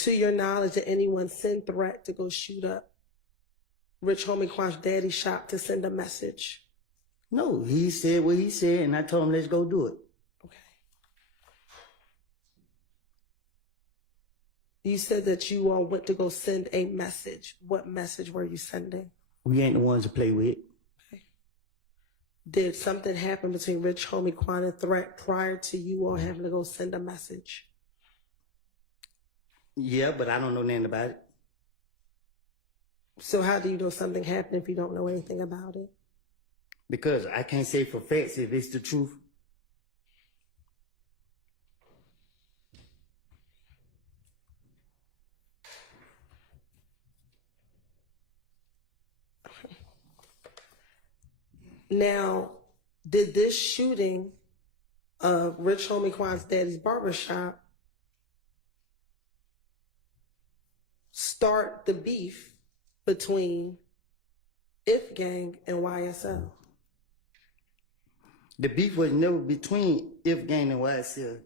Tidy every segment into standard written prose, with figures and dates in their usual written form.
To your knowledge, did anyone send threat to go shoot up Rich Homie Quan's daddy's shop to send a message? No, he said what he said, and I told him, let's go do it. Okay. You said that you all went to go send a message. What message were you sending? We ain't the ones to play with. Okay. Did something happen between Rich Homie Quan and Threat prior to you all having to go send a message? Yeah, but I don't know nothing about it. So how do you know something happened if you don't know anything about it? Because I can't say for facts if it's the truth. Now, did this shooting of Rich Homie Quan's daddy's barbershop start the beef between If Gang and YSL? The beef was never between If Gang and YSL.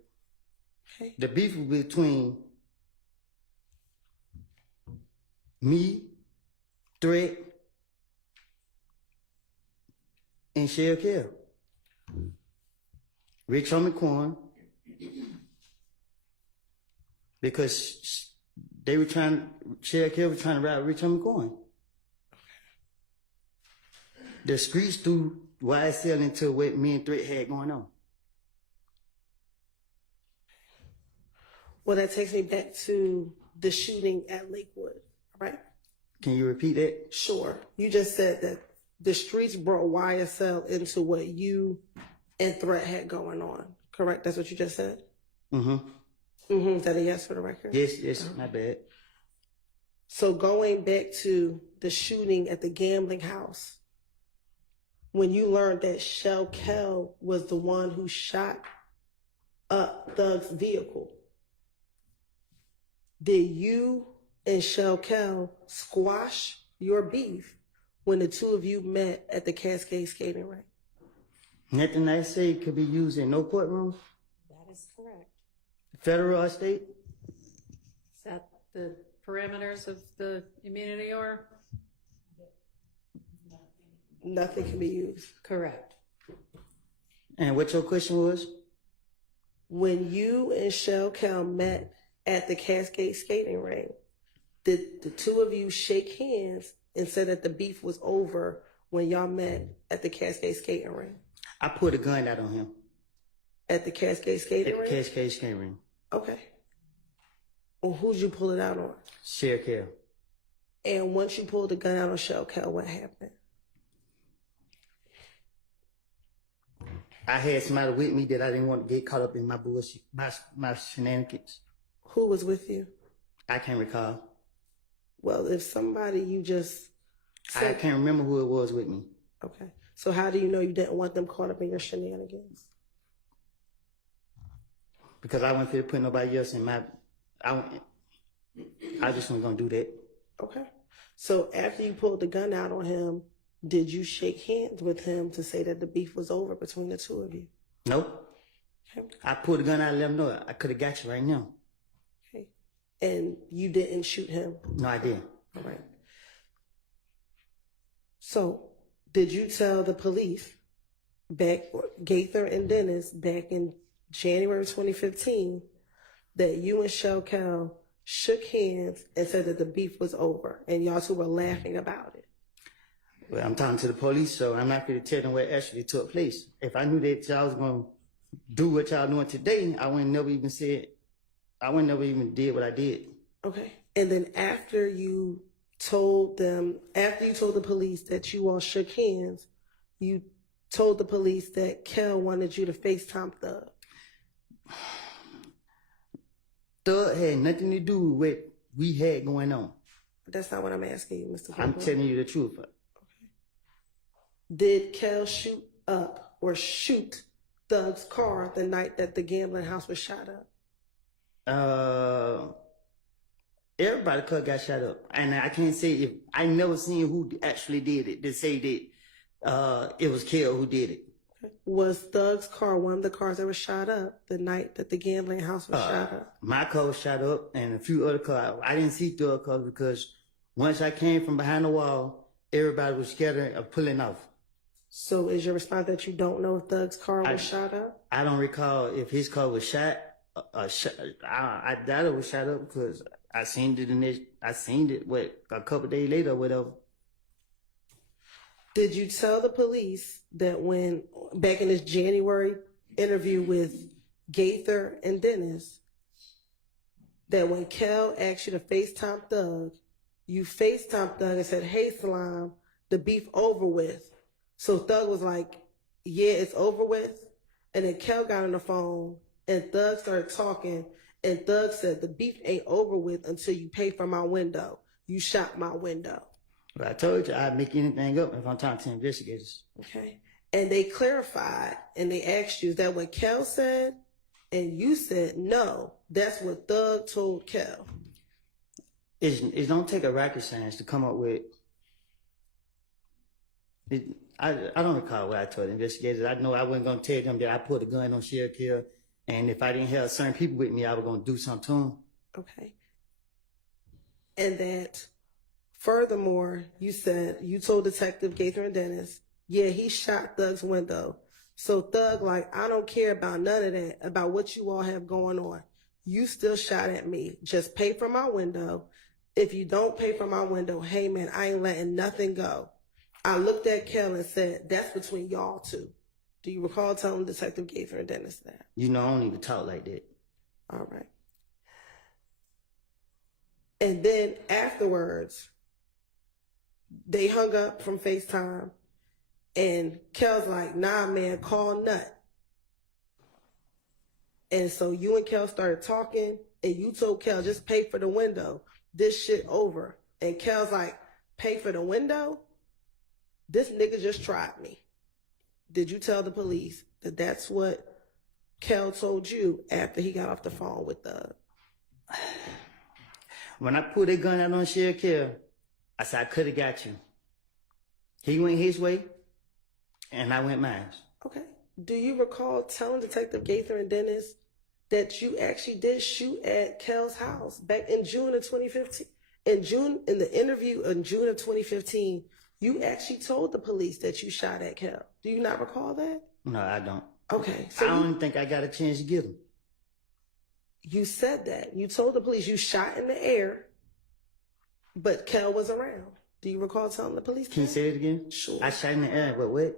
Okay. The beef was between me, Threat, and Shell Kell. Rich Homie Quan. Because they were Shell Kell was trying to rob Rich Homie Quan. The streets threw YSL into what me and Threat had going on. Well, that takes me back to the shooting at Lakewood, right? Can you repeat that? Sure. You just said that the streets brought YSL into what you and Threat had going on, correct? That's what you just said? Mm-hmm. Mm-hmm. Is that a yes for the record? Yes, my bad. So going back to the shooting at the gambling house, when you learned that Shell Kell was the one who shot up Thug's vehicle, did you and Shell Kell squash your beef when the two of you met at the Cascade skating rink? Nothing I say could be used in no courtroom. That is correct. Federal or state? Is that the parameters of the immunity or? Nothing can be used. Correct. And what your question was? When you and Shell Kell met at the Cascade skating rink, did the two of you shake hands and say that the beef was over when y'all met at the Cascade skating rink? I put a gun out on him. At the Cascade skating At rink? the Cascade skating ring. Okay. Well, who'd you pull it out on? Shell Kell. And once you pulled the gun out on Shell Kell, what happened? I had somebody with me that I didn't want to get caught up in my bullshit, my shenanigans. Who was with you? I can't recall. Well, if somebody you just I can't remember who it was with me. Okay. So how do you know you didn't want them caught up in your shenanigans? Because I wasn't fit to put nobody else in my... I just wasn't going to do that. Okay. So after you pulled the gun out on him, did you shake hands with him to say that the beef was over between the two of you? Nope. Okay. I pulled the gun out and let him know I could have got you right now. Okay. And you didn't shoot him? No, I didn't. All right. So did you tell the police, Gaither and Dennis, back in January 2015, that you and Shell Kell shook hands and said that the beef was over and y'all two were laughing about it? Well, I'm talking to the police, so I'm not going to tell them what actually took place. If I knew that y'all was going to do what y'all doing today, I wouldn't never even did what I did. Okay. And then after you told the police that you all shook hands, you told the police that Kell wanted you to FaceTime Thug. Thug had nothing to do with what we had going on. That's not what I'm asking you, Mr. I'm Cooper. telling you the truth. Okay. Did Kell shoot up or shoot Thug's car the night that the gambling house was shot up? Everybody could got shot up, and I can't say if I never seen who actually did it to say that it was Kell who did it. Was Thug's car one of the cars that was shot up the night that the gambling house was shot up? My car was shot up and a few other cars. I didn't see Thug cars because once I came from behind the wall, everybody was scared of pulling off. So is your response that you don't know if Thug's car was shot up? I don't recall if his car was shot. I doubt it was shot up because I seen it a couple days later or whatever. Did you tell the police that when, back in this January interview with Gaither and Dennis, that when Kel asked you to FaceTime Thug, you FaceTime Thug and said, "Hey, Salam, the beef over with." So Thug was like, "Yeah, it's over with." And then Kel got on the phone and Thug started talking, and Thug said, "The beef ain't over with until you pay for my window. You shot my window." But I told you I'd make anything up if I'm talking to investigators. Okay. And they clarified and they asked you, is that what Kel said? And you said, no, that's what Thug told Kel. It don't take a rocket science to come up with. I don't recall what I told investigators. I know I wasn't going to tell them that I put a gun on Sheriff Hill, and if I didn't have certain people with me, I was going to do something to them. Okay. And that, furthermore, you said, you told Detective Gaither and Dennis, yeah, he shot Thug's window. So Thug, like, I don't care about none of that, about what you all have going on. You still shot at me. Just pay for my window. If you don't pay for my window, hey man, I ain't letting nothing go. I looked at Kel and said, that's between y'all two. Do you recall telling Detective Gaither and Dennis that? You know, I don't even talk like that. All right. And then afterwards, they hung up from FaceTime, and Kel's like, nah, man, call Nut. And so you and Kel started talking, and you told Kel, just pay for the window. This shit over. And Kel's like, pay for the window? This nigga just tried me. Did you tell the police that that's what Kel told you after he got off the phone with Thug? When I pulled that gun out on Sheriff Hill, I said, I could have got you. He went his way, and I went mine. Okay. Do you recall telling Detective Gaither and Dennis that you actually did shoot at Kel's house back in June of 2015? In the interview in June of 2015, you actually told the police that you shot at Kel. Do you not recall that? No, I don't. Okay. So I don't think I got a chance to get him. You said that. You told the police you shot in the air, but Kel was around. Do you recall telling the police Can you that? say it again? Sure. I shot in the air, but what?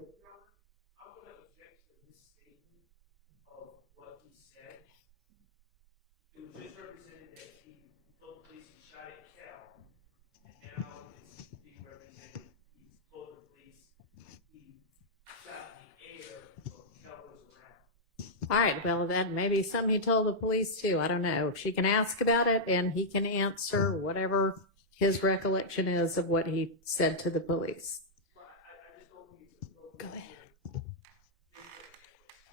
All right, well, that may be something he told the police too. I don't know. She can ask about it and he can answer whatever his recollection is of what he said to the police. Go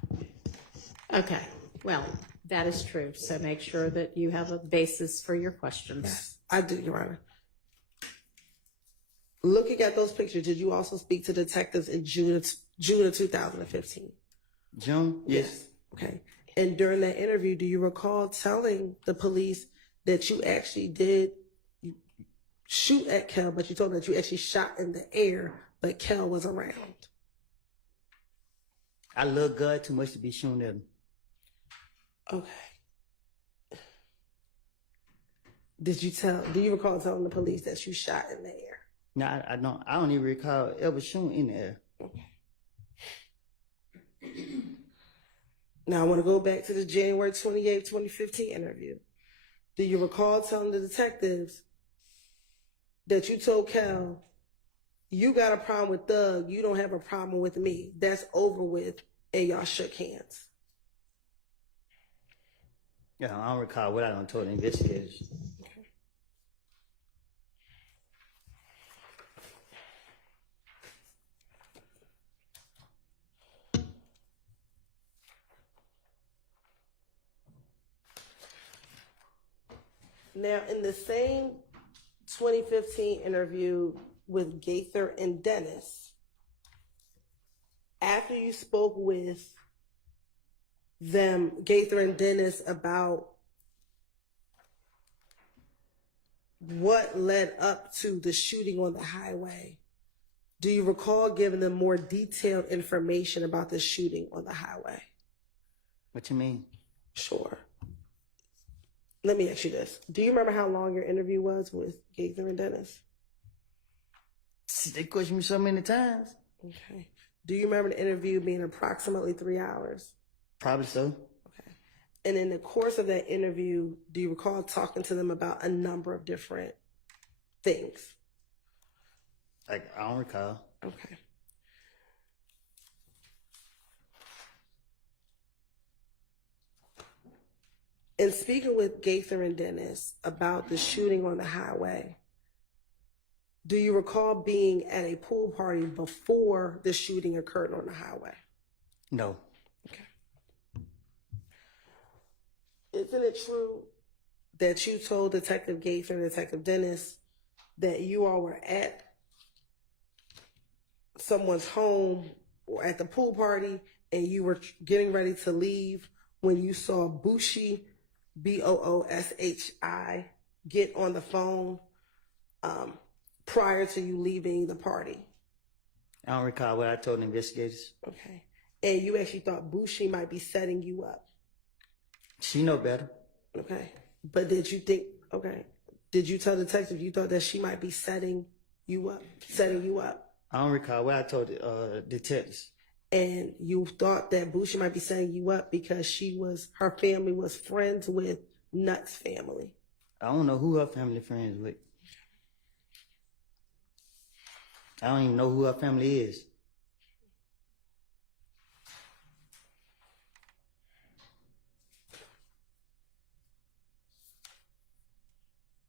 ahead. Okay, well, that is true. So make sure that you have a basis for your questions. Yes, I do, Your Honor. Looking at those pictures, did you also speak to detectives in June of 2015? June? Yes. Okay. And during that interview, do you recall telling the police that you actually did shoot at Kel, but you told them that you actually shot in the air, but Kel was around? I love God too much to be shooting at him. Okay. Do you recall telling the police that you shot in the air? No, I don't. I don't even recall ever shooting in the air. Okay. Now I want to go back to the January 28th, 2015 interview. Do you recall telling the detectives that you told Kel, you got a problem with Thug, you don't have a problem with me. That's over with, and y'all shook hands? Yeah, I don't recall what I done told the investigators. Now, in the same 2015 interview with Gaither and Dennis, after you spoke with them, Gaither and Dennis, about what led up to the shooting on the highway, do you recall giving them more detailed information about the shooting on the highway? What you mean? Sure. Let me ask you this. Do you remember how long your interview was with Gaither and Dennis? They questioned me so many times. Okay. Do you remember the interview being approximately 3 hours? Probably so. Okay. And in the course of that interview, do you recall talking to them about a number of different things? Like, I don't recall. Okay. In speaking with Gaither and Dennis about the shooting on the highway, do you recall being at a pool party before the shooting occurred on the highway? No. Okay. Isn't it true that you told Detective Gaither and Detective Dennis that you all were at someone's home or at the pool party and you were getting ready to leave when you saw Booshi, Booshi, get on the phone prior to you leaving the party? I don't recall what I told the investigators. Okay. And you actually thought Booshi might be setting you up? She know better. Okay. But did you think, okay, did you tell the detective you thought that she might be setting you up? I don't recall what I told the detectives. And you thought that Booshi might be setting you up because her family was friends with Nutt's family? I don't know who her family friends with. I don't even know who her family is.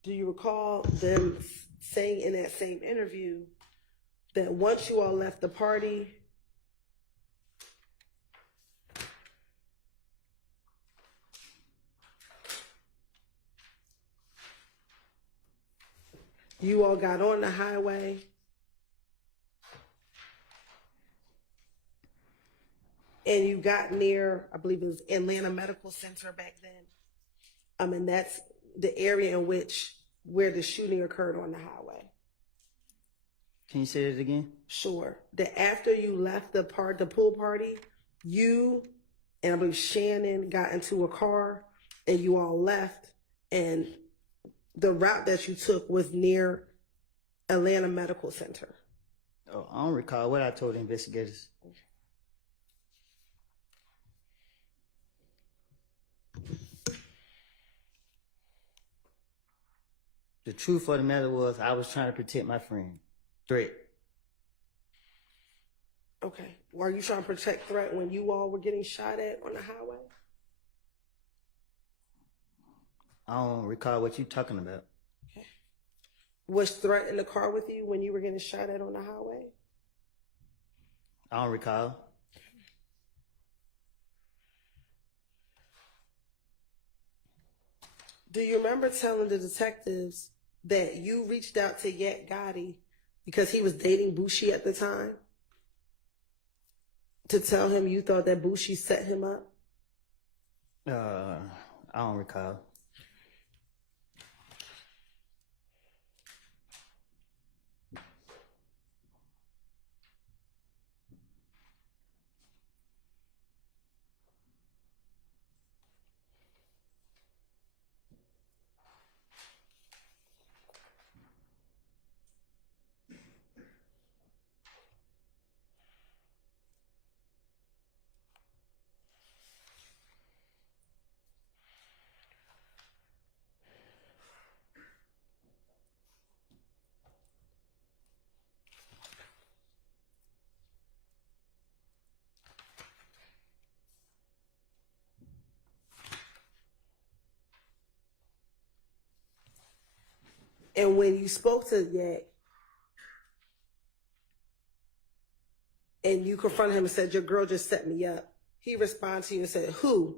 Do you recall them saying in that same interview that once you all left the party, you all got on the highway and you got near, I believe it was Atlanta Medical Center back then? I mean, that's the area in where the shooting occurred on the highway. Can you say that again? Sure. That after you left the pool party, you and I believe Shannon got into a car and you all left, and the route that you took was near Atlanta Medical Center. Oh, I don't recall what I told the investigators. The truth of the matter was I was trying to protect my friend. Threat. Okay. Were you trying to protect Threat when you all were getting shot at on the highway? I don't recall what you talking about. Okay. Was Threat in the car with you when you were getting shot at on the highway? I don't recall. Do you remember telling the detectives that you reached out to Yak Gotti because he was dating Booshi at the time, to tell him you thought that Booshi set him up? I don't recall. And when you spoke to Yak and you confronted him and said, your girl just set me up, he responded to you and said, who?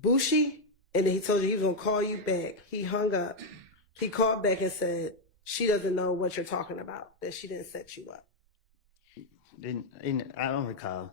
Booshi? And then he told you he was going to call you back. He hung up. He called back and said, she doesn't know what you're talking about, that she didn't set you up. I don't recall.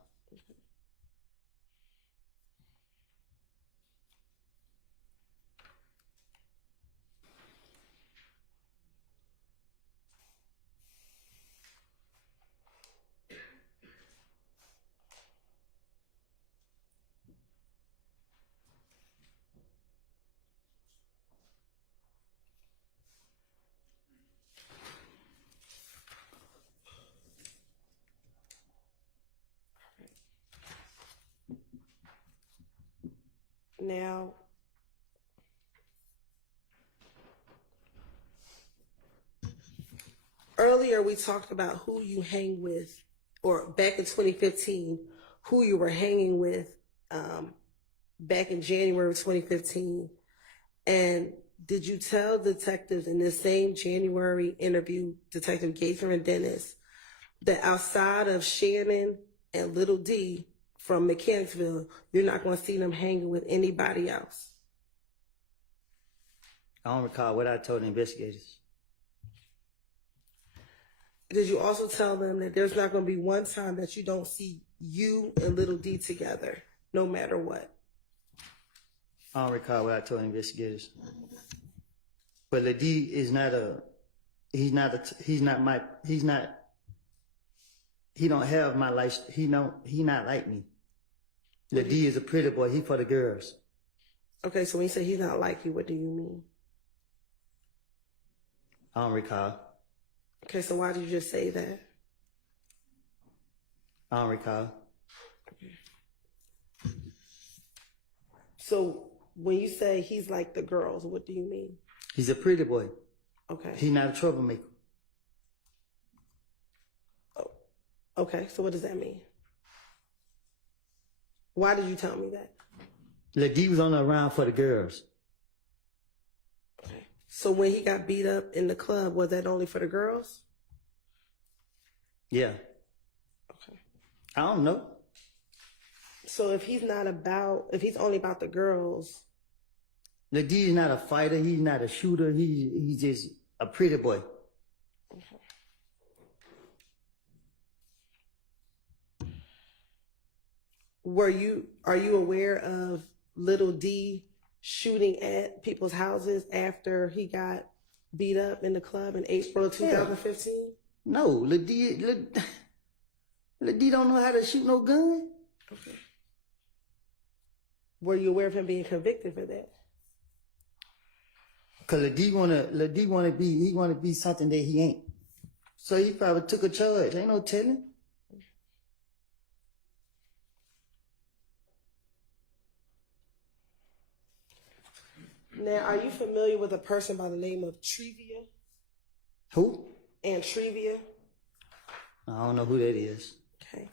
Now, earlier we talked about who you hang with, or back in 2015, who you were hanging with back in January of 2015. And did you tell detectives in this same January interview, Detective Gaither and Dennis, that outside of Shannon and Little D from Mechanicsville, you're not going to see them hanging with anybody else? I don't recall what I told the investigators. Did you also tell them that there's not going to be one time that you don't see you and Little D together, no matter what? I don't recall what I told the investigators. But Lady is not he don't have my life, he not like me. Lady is a pretty boy, he for the girls. Okay, so when you say he's not like you, what do you mean? I don't recall. Okay, so why did you just say that? I don't recall. So when you say he's like the girls, what do you mean? He's a pretty boy. Okay. He's not a troublemaker. Okay, so what does that mean? Why did you tell me that? Lady was only around for the girls. Okay. So when he got beat up in the club, was that only for the girls? Yeah. Okay. I don't know. So if he's only about the girls. Lady is not a fighter, he's not a shooter, he's just a pretty boy. Okay. Are you aware of Little D shooting at people's houses after he got beat up in the club in April of 2015? No, Lady don't know how to shoot no gun. Okay. Were you aware of him being convicted for that? Cause Lady wanna be something that he ain't. So he probably took a charge. Ain't no telling. Now, are you familiar with a person by the name of Trevia? Who? Trevia? I don't know who that is. Okay.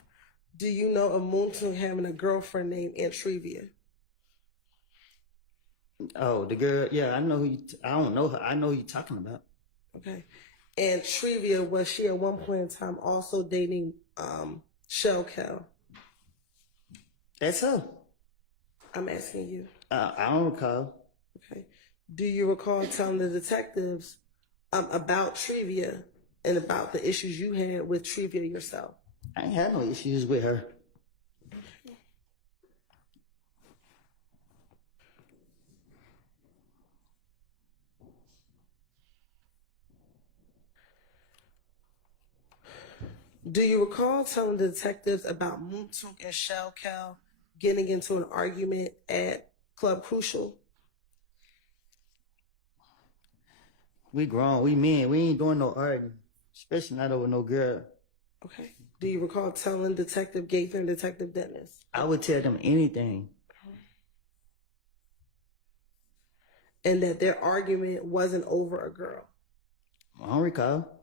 Do you know of Moontung having a girlfriend named Trevia? Oh, the girl. Yeah, I know who. I don't know her. I know who you're talking about. Okay. And Trevia, was she at one point in time also dating Shell Cal? That's her. I'm asking you. I don't recall. Okay. Do you recall telling the detectives about Trevia and about the issues you had with Trevia yourself? I ain't had no issues with her. Do you recall telling the detectives about Moontung and Shell Cal getting into an argument at Club Crucial? We grown, we men, we ain't doing no arguing, especially not over no girl. Okay. Do you recall telling Detective Gaither and Detective Dennis? I would tell them anything. And that their argument wasn't over a girl? I don't recall.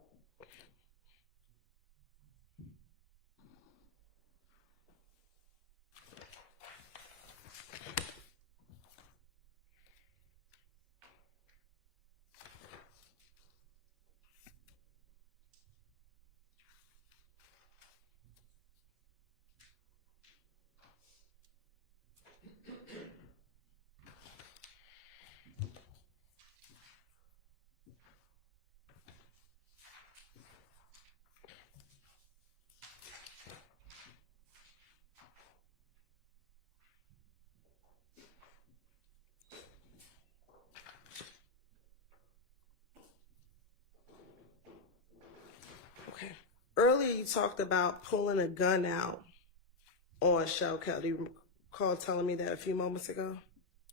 Earlier, you talked about pulling a gun out on Shelkel. Do you recall telling me that a few moments ago?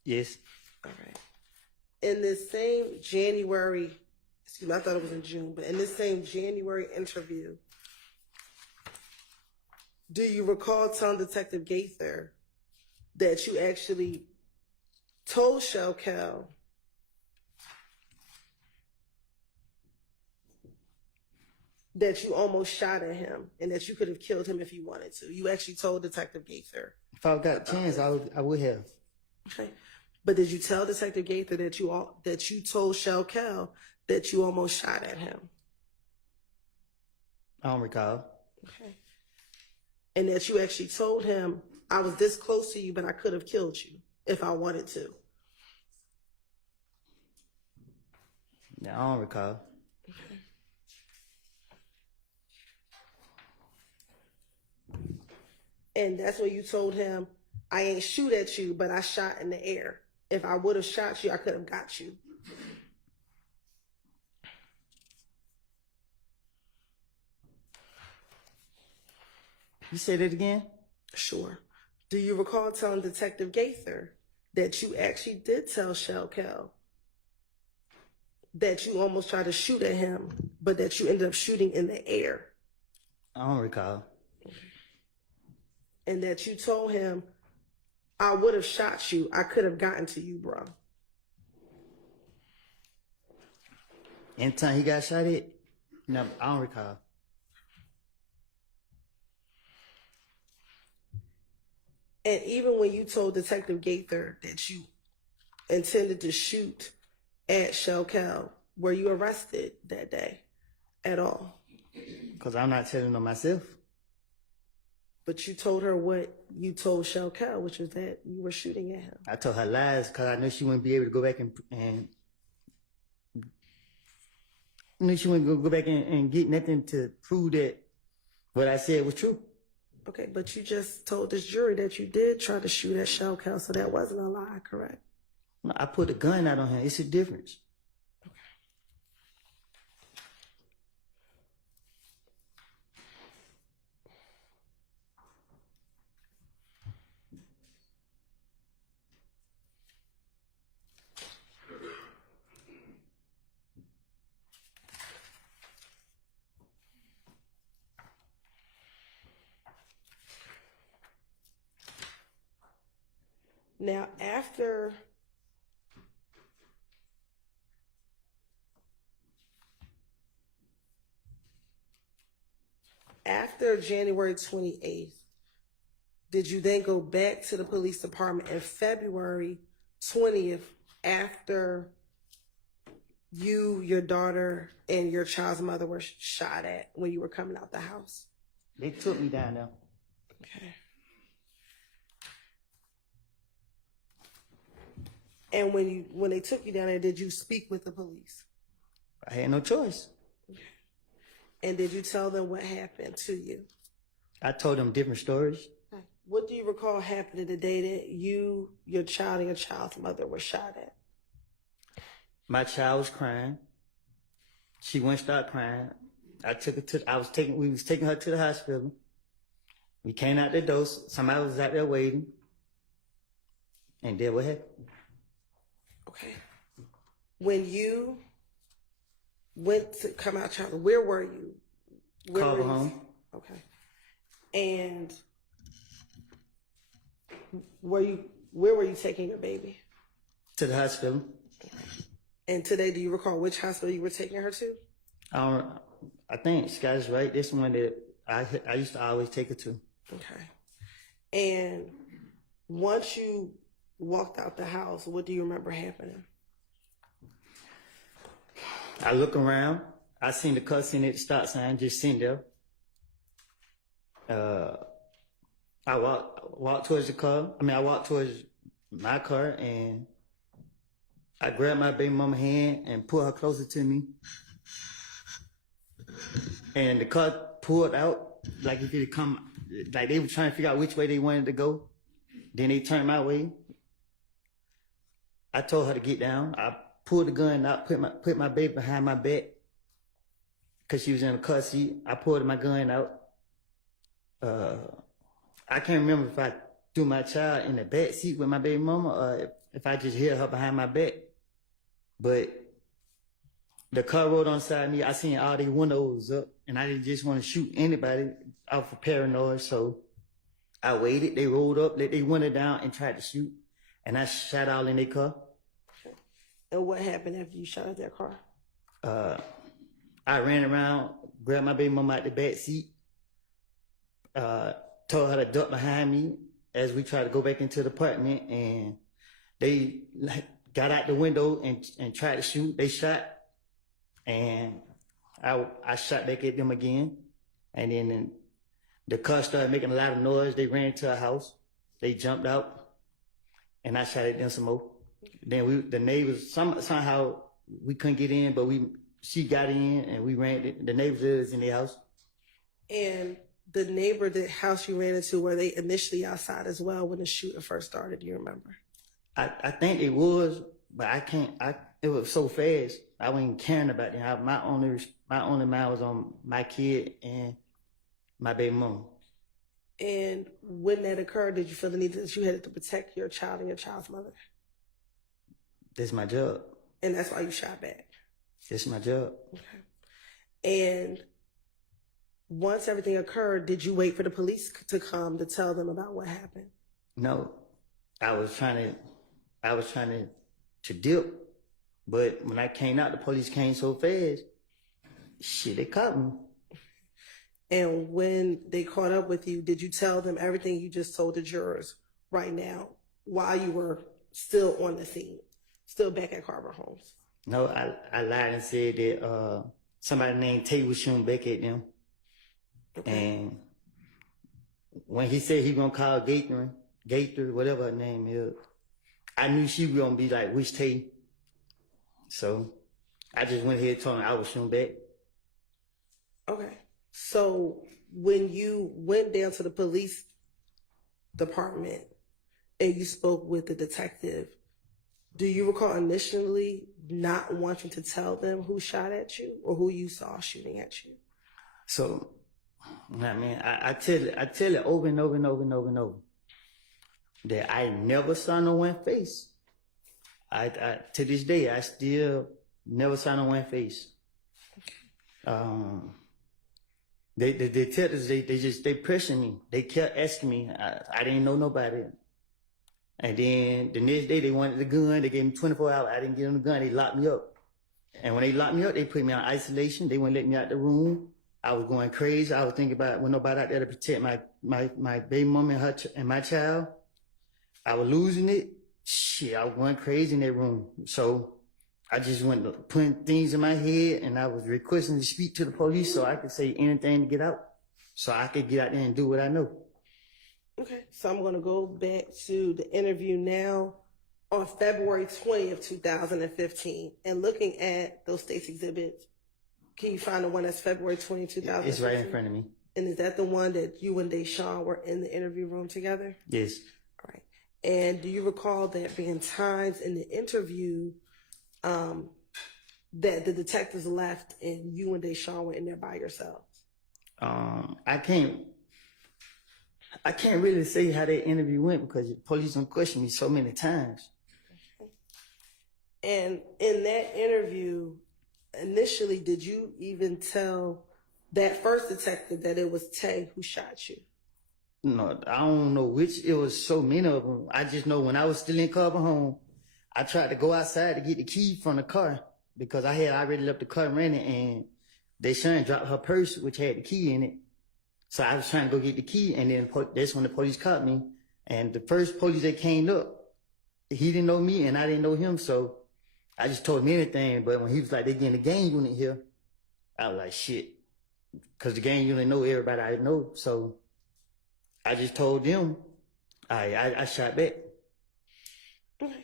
Yes. All right. In this same January, excuse me, I thought it was in June, but in this same January interview, do you recall telling Detective Gaither that you actually told Shelkel that you almost shot at him and that you could have killed him if you wanted to? You actually told Detective Gaither. If I got a chance, I would have. Okay. But did you tell Detective Gaither that you told Shelkel that you almost shot at him? I don't recall. Okay. And that you actually told him, I was this close to you, but I could have killed you if I wanted to. Yeah, I don't recall. Okay. And that's when you told him, I ain't shoot at you, but I shot in the air. If I would have shot you, I could have got you. You said it again? Sure. Do you recall telling Detective Gaither that you actually did tell Shelkel that you almost tried to shoot at him, but that you ended up shooting in the air? I don't recall. And that you told him, I would have shot you. I could have gotten to you, bro. Anytime he got shot at? No, I don't recall. And even when you told Detective Gaither that you intended to shoot at Shelkel, were you arrested that day at all? Because I'm not telling on myself. But you told her what you told Shelkel, which was that you were shooting at him. I told her lies because I knew she wouldn't be able to go back and knew she wouldn't go back and get nothing to prove that what I said was true. Okay, but you just told this jury that you did try to shoot at Shelkel, so that wasn't a lie, correct? No, I put a gun out on him. It's a difference. Now, after January 28th, did you then go back to the police department in February 20th after you, your daughter, and your child's mother were shot at when you were coming out the house? They took me down there. Okay. And when they took you down there, did you speak with the police? I had no choice. And did you tell them what happened to you? I told them different stories. What do you recall happening the day that you, your child, and your child's mother were shot at? My child was crying. She wouldn't stop crying. We was taking her to the hospital. We came out the door. Somebody was out there waiting. And then what happened? Okay. When you went to come out, child, where were you? Carver home. Okay. And where were you taking your baby? To the hospital. And today, do you recall which hospital you were taking her to? I think Scott's right. This one that I used to always take her to. Okay. And once you walked out the house, what do you remember happening? I look around. I seen the car sitting at the stop sign, just sitting there. I walked towards the car. I walked towards my car, and I grabbed my baby mama's hand and pulled her closer to me. And the car pulled out like if it come, like they were trying to figure out which way they wanted to go. Then they turned my way. I told her to get down. I pulled the gun out, put my baby behind my back, because she was in the car seat. I pulled my gun out. I can't remember if I threw my child in the back seat with my baby mama or if I just held her behind my back. But the car rolled on side of me. I seen all the windows up, and I didn't just want to shoot anybody out for paranoia. So I waited. They rolled up, let their window down, and tried to shoot. And I shot all in their car. And what happened after you shot at their car? I ran around, grabbed my baby mama out the back seat, told her to duck behind me as we tried to go back into the apartment, and they got out the window and tried to shoot. They shot, and I shot back at them again, and then the car started making a lot of noise. They ran to a house. They jumped out, and I shot at them some more. Then the neighbors, somehow we couldn't get in, but she got in, and we ran. The neighbors in the house. And the neighbor, the house you ran into, were they initially outside as well when the shooting first started? Do you remember? I think it was, but I can't. It was so fast. I wasn't caring about them. My only mind was on my kid and my baby mom. And when that occurred, did you feel the need that you had to protect your child and your child's mother? That's my job. And that's why you shot back. That's my job. Okay. And once everything occurred, did you wait for the police to come to tell them about what happened? No, I was trying to dip, but when I came out, the police came so fast. Shit, they caught me. And when they caught up with you, did you tell them everything you just told the jurors right now while you were still on the scene, still back at Carver Homes? No, I lied and said that somebody named Tate was shooting back at them. Okay. And when he said he gonna call Gaither, whatever her name is, I knew she was gonna be like, which Tate? So I just went ahead and told him I was shooting back. Okay. So when you went down to the police department and you spoke with the detective, do you recall initially not wanting to tell them who shot at you or who you saw shooting at you? So, I mean, I tell it over and over and over and over and over that I never saw no one face. I to this day, I still never saw no one face. The detectives, they pressured me. They kept asking me. I didn't know nobody. And then the next day they wanted the gun. They gave me 24 hours. I didn't give them the gun. They locked me up. And when they locked me up, they put me on isolation. They wouldn't let me out the room. I was going crazy. I was thinking about when nobody out there to protect my baby mom and my child. I was losing it. Shit, I was going crazy in that room. So I just went putting things in my head, and I was requesting to speak to the police so I could say anything to get out, so I could get out there and do what I know. Okay, so I'm going to go back to the interview now on February 20th, 2015, and looking at those state's exhibits. Can you find the one that's February 20, 2015? It's right in front of me. And is that the one that you and Deshaun were in the interview room together? Yes. All right. And do you recall there being times in the interview that the detectives left and you and Deshaun were in there by yourselves? I can't really say how that interview went because the police don't question me so many times. And in that interview, initially, did you even tell that first detective that it was Tay who shot you? No, I don't know which. It was so many of them. I just know when I was still in Carver Home, I tried to go outside to get the key from the car because I had already left the car running, and Deshaun dropped her purse, which had the key in it. So I was trying to go get the key, and then that's when the police caught me. And the first police that came up, he didn't know me, and I didn't know him, so I just told him anything. But when he was like, they getting the gang unit here, I was like, shit. Because the gang unit know everybody I know, so I just told them, I shot back. Okay.